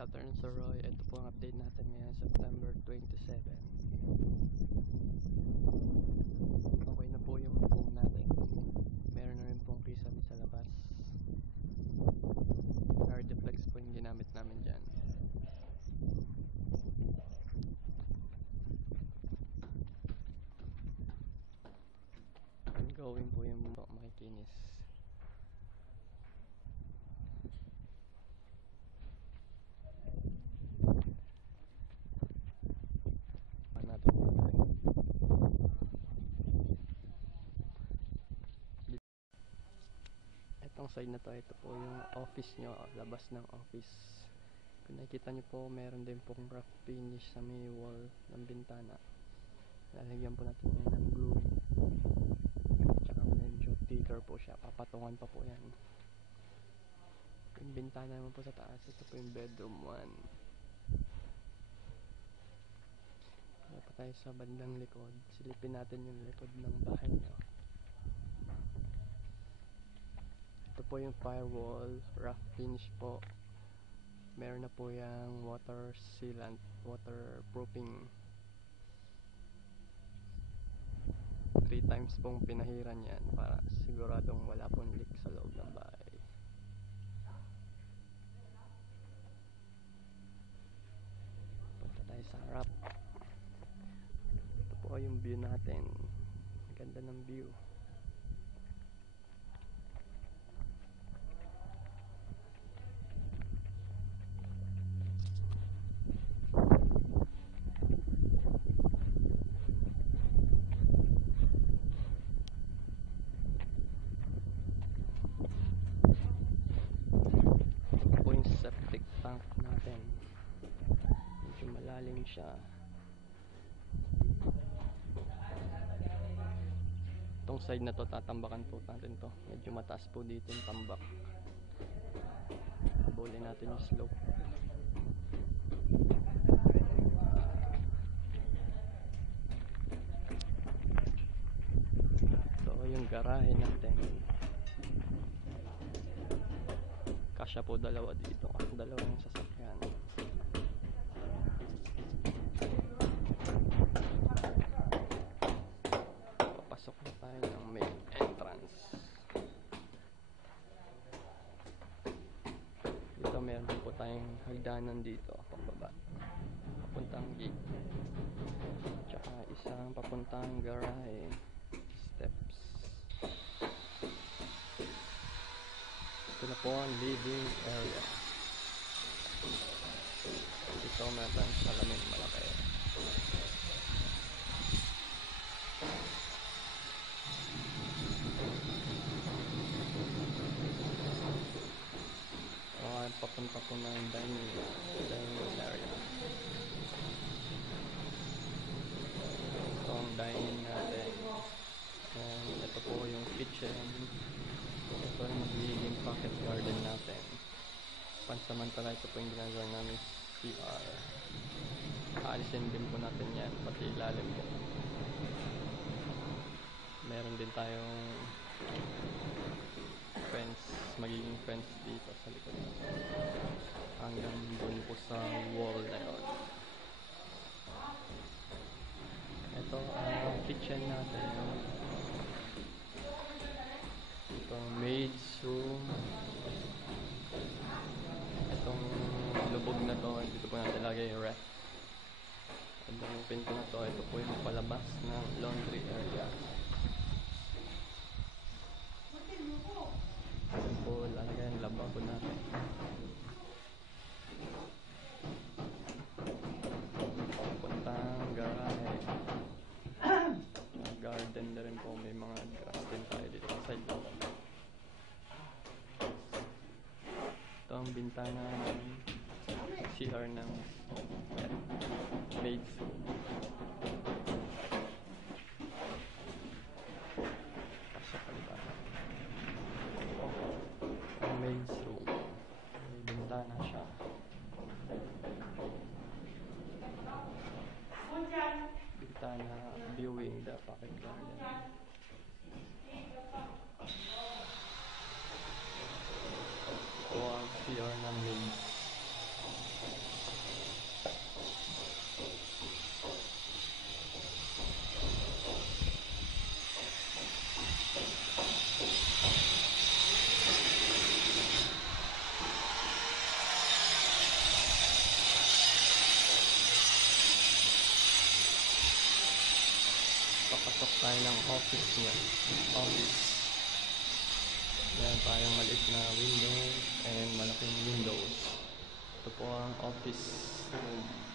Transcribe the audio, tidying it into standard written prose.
afternoon, Sir Roy. Ito po ang update natin ngayon, September 27. Okay na po yung phone natin. Meron na rin pong kisame sa labas. Hardflex po yung ginamit namin dyan. Ongoing po yung makikinis. Itong side na to, ito po yung office nyo, labas ng office. Kung nakikita nyo po, meron din pong rough finish sa may wall ng bintana. Lalagyan po natin ngayon ng glue, tsaka medyo thicker po siya, papatungan pa po yan. Yung bintana naman po sa taas, ito po yung bedroom 1. Kaya pa tayo sa bandang likod, silipin natin yung likod ng bahay nyo. Ito po yung firewall, rough finish po. Meron na po yung water sealant, waterproofing. 3 times pong pinahiran yan para siguradong wala pong leak sa loob ng bahay. Punta tayo sa harap. Ito po yung view natin. Ganda ng view. Septic tank natin, medyo malalim siya. Itong side na to, tatambakan po natin to. Medyo mataas po dito yung tambak. Habulin natin yung slope. Ito yung garahe natin. Kasya po dalawa dito, dalawang sasakyan. Papasok na tayo ng main entrance. Dito meron din po tayong hagdanan dito pababa, papuntang gate, tsaka isang papuntang garahe steps. Ito na po ang living area. Dito meron tayong salamin malaki. Papunta po ng dining area. Ito ang dining natin. And ito po yung kitchen. Ito yung magiging pocket garden natin. Pansamantala, ito po yung ginagawa namin CR. Aalisin din po natin yan, pati ilalim po. Meron din tayong fence, magiging fence dito sa likod. Hanggang doon po sa wall na yun. Ito ang kitchen natin. Itong maid's room. Itong lubog na to, dito po natin lagay yung ref. Itong pinto na to, ito po yung palabas ng laundry area. Ito po lalagay yung lababo natin. Papuntang garahe. Garden na rin po, may mga grass din tayo dito sa side. Ito ang bintana ng CR ng maid's room. Pasok pa diba? Ang maid's room, may bintana siya. Bintana viewing the pocket garden. Ito ang CR ng maid's. Papasok tayo ng office niya. Office. Meron tayong maliit na window and malaking windows. Ito po ang office room.